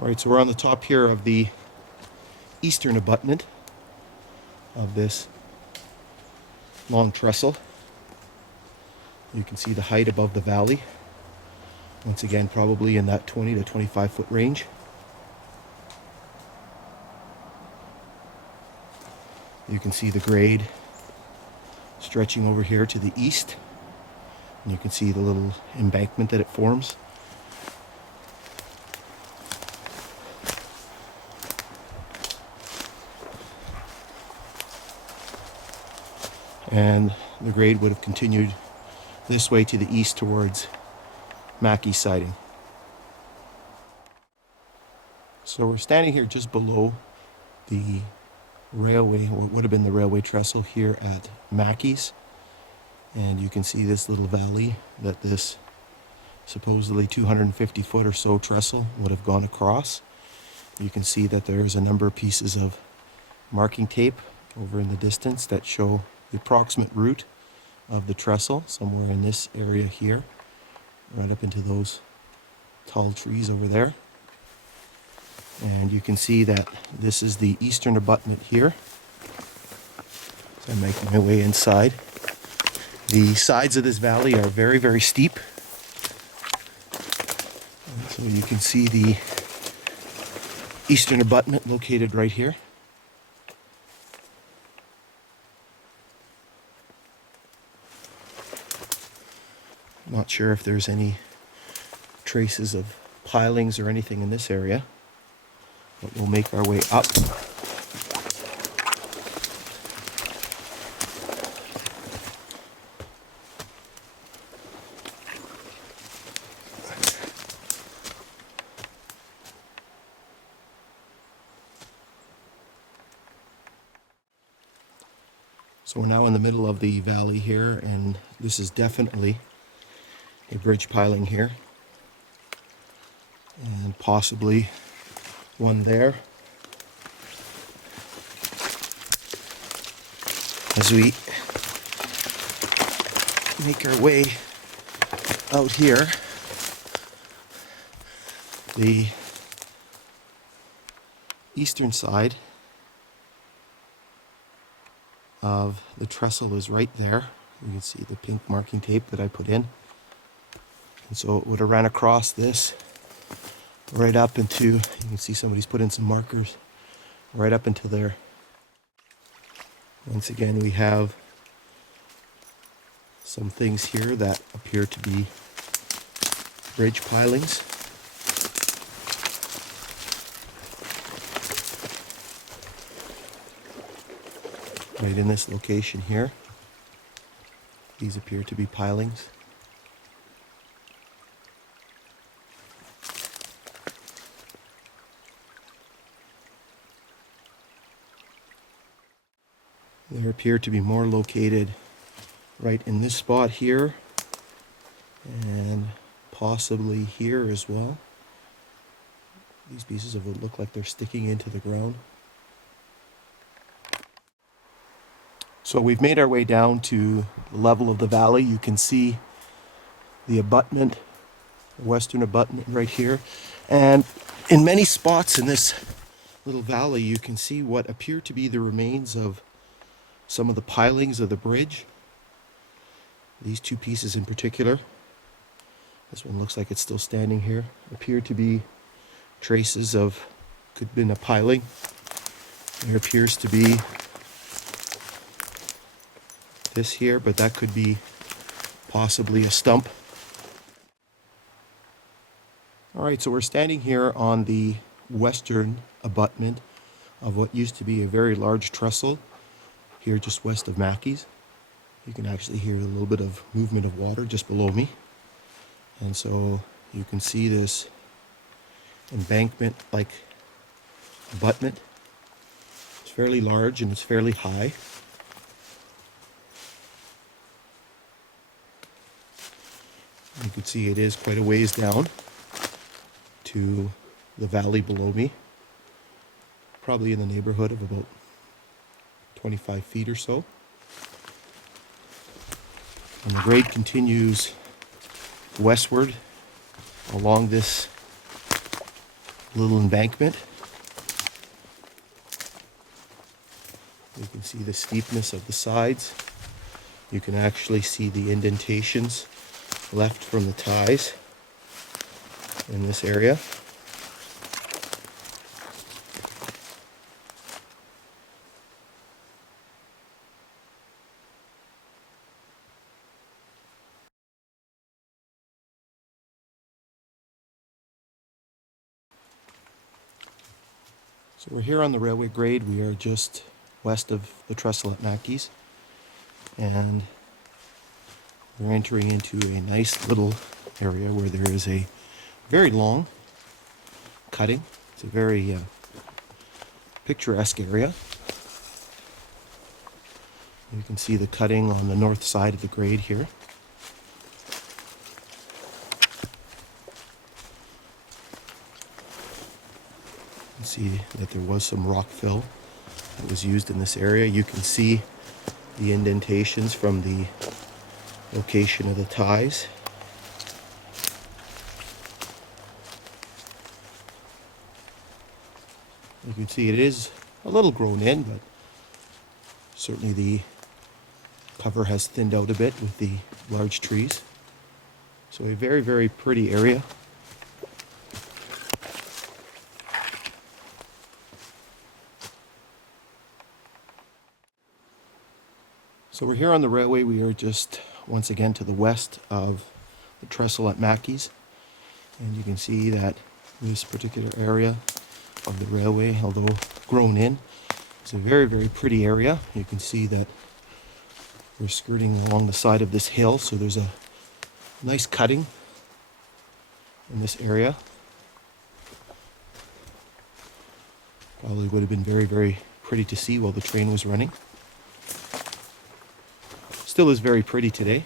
Alright, so we're on the top here of the eastern abutment of this long trestle. You can see the height above the valley. Once again, probably in that 20 to 25 foot range. You can see the grade stretching over here to the east. And you can see the little embankment that it forms. And the grade would have continued this way to the east towards Mackies siding. So we're standing here just below the railway, or what would have been the railway trestle here at Mackies. And you can see this little valley that this supposedly 250 foot or so trestle would have gone across. You can see that there's a number of pieces of marking tape over in the distance that show the approximate route of the trestle, somewhere in this area here, right up into those tall trees over there. And you can see that this is the eastern abutment here. So I'm making my way inside. The sides of this valley are very, very steep. And so you can see the eastern abutment located right here. Not sure if there's any traces of pilings or anything in this area, but we'll make our way up. So we're now in the middle of the valley here, and this is definitely a bridge piling here, and possibly one there. As we make our way out here, the eastern side of the trestle is right there. You can see the pink marking tape that I put in. And so it would have ran across this right up into, you can see somebody's put in some markers right up into there. Once again, we have some things here that appear to be bridge pilings. Right in this location here, these appear to be pilings. There appear to be more located right in this spot here, and possibly here as well. These pieces of wood look like they're sticking into the ground. So we've made our way down to the level of the valley. You can see the abutment, the western abutment right here. And in many spots in this little valley, you can see what appear to be the remains of some of the pilings of the bridge. These two pieces in particular, this one looks like it's still standing here, appear to be traces of, could have been a piling. There appears to be this here, but that could be possibly a stump. Alright, so we're standing here on the western abutment of what used to be a very large trestle here just west of Mackies. You can actually hear a little bit of movement of water just below me. And so you can see this embankment-like abutment. It's fairly large and it's fairly high. You can see it is quite a ways down to the valley below me. Probably in the neighborhood of about 25 feet or so. And the grade continues westward along this little embankment. You can see the steepness of the sides. You can actually see the indentations left from the ties in this area. So we're here on the railway grade. We are just west of the trestle at Mackies, and we're entering into a nice little area where there is a very long cutting. It's a very picturesque area. You can see the cutting on the north side of the grade here. You can see that there was some rock fill that was used in this area. You can see the indentations from the location of the ties. You can see it is a little grown in, but certainly the cover has thinned out a bit with the large trees. So a very, very pretty area. So we're here on the railway. We are just once again to the west of the trestle at Mackies. And you can see that this particular area of the railway, although grown in, is a very, very pretty area. You can see that we're skirting along the side of this hill, so there's a nice cutting in this area. Probably would have been very, very pretty to see while the train was running. Still is very pretty today.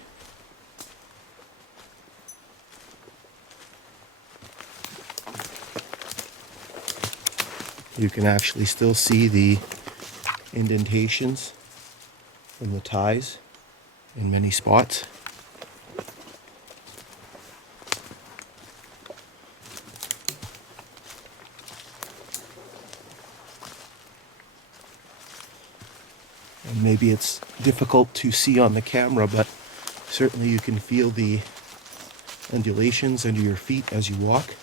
You can actually still see the indentations from the ties in many spots. And maybe it's difficult to see on the camera, but certainly you can feel the undulations under your feet as you walk.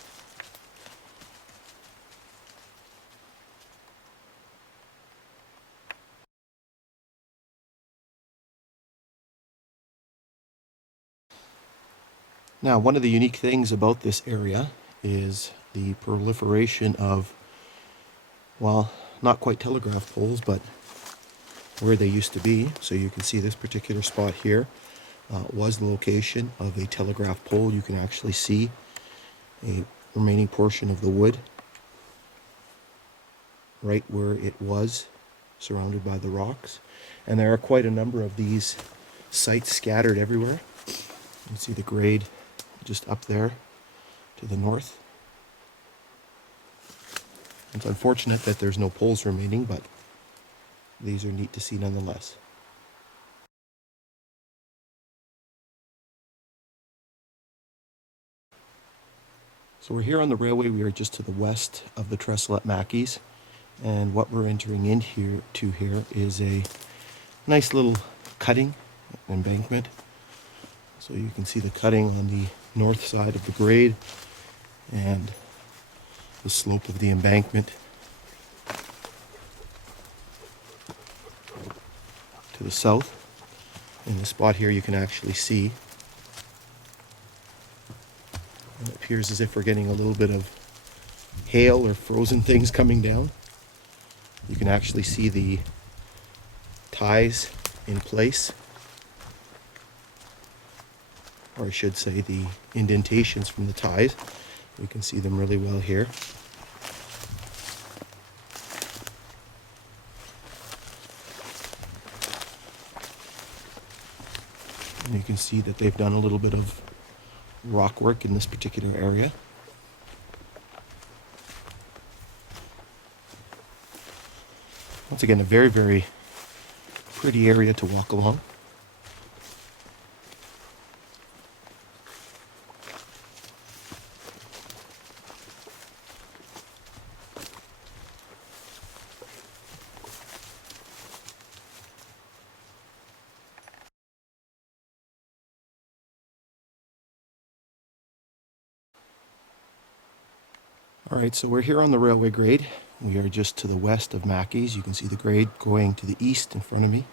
Now, one of the unique things about this area is the proliferation of, well, not quite telegraph poles, but where they used to be. So you can see this particular spot here was the location of a telegraph pole. You can actually see a remaining portion of the wood right where it was, surrounded by the rocks. And there are quite a number of these sites scattered everywhere. You can see the grade just up there to the north. It's unfortunate that there's no poles remaining, but these are neat to see nonetheless. So we're here on the railway. We are just to the west of the trestle at Mackies, and what we're entering in here is a nice little cutting, embankment. So you can see the cutting on the north side of the grade and the slope of the embankment to the south. In the spot here you can actually see, it appears as if we're getting a little bit of hail or frozen things coming down. You can actually see the ties in place, or I should say the indentations from the ties. You can see them really well here. And you can see that they've done a little bit of rock work in this particular area. Once again, a very, very pretty area to walk along. All right, so we're here on the railway grade. We are just to the west of Mackies. You can see the grade going to the east in front of me.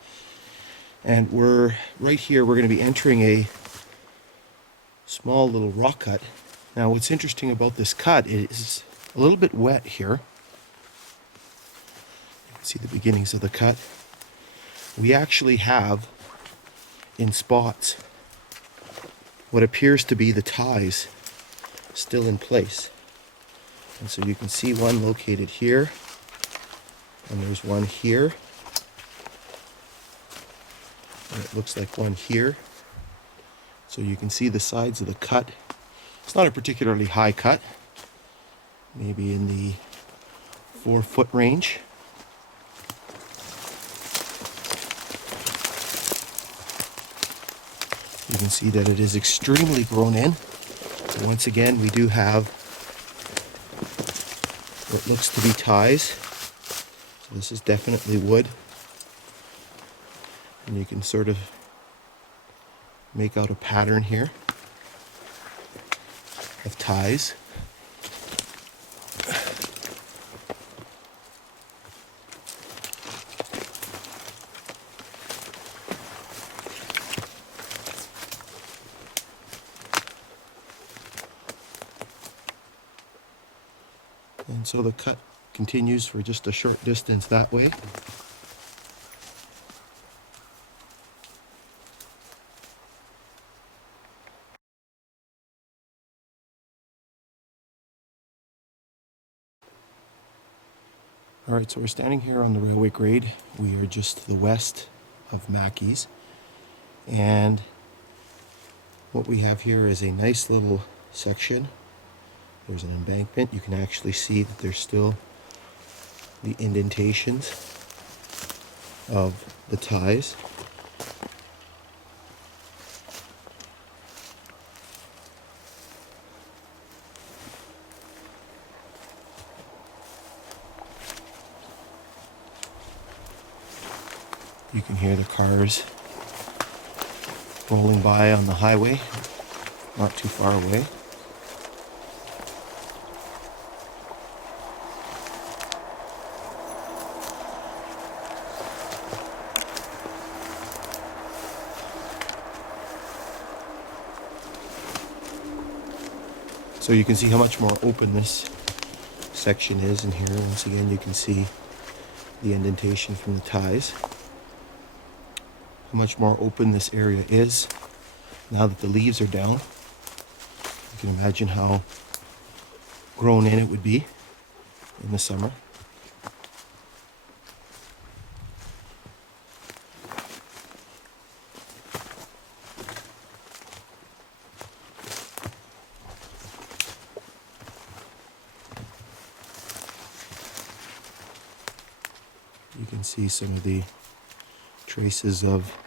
And we're right here, we're going to be entering a small little rock cut. Now what's interesting about this cut is a little bit wet here. You can see the beginnings of the cut. We actually have in spots what appears to be the ties still in place. And so you can see one located here, and there's one here, and it looks like one here. So you can see the sides of the cut. It's not a particularly high cut, maybe in the 4-foot range. You can see that it is extremely grown in. So once again, we do have what looks to be ties. So this is definitely wood. And you can sort of make out a pattern here of ties. And so the cut continues for just a short distance that way. All right, so we're standing here on the railway grade. We are just to the west of Mackies. And what we have here is a nice little section. There's an embankment. You can actually see that there's still the indentations of the ties. You can hear the cars rolling by on the highway, not too far away. So you can see how much more open this section is in here. Once again, you can see the indentation from the ties. How much more open this area is now that the leaves are down. You can imagine how grown in it would be in the summer. You can see some of the traces of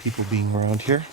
people being around here.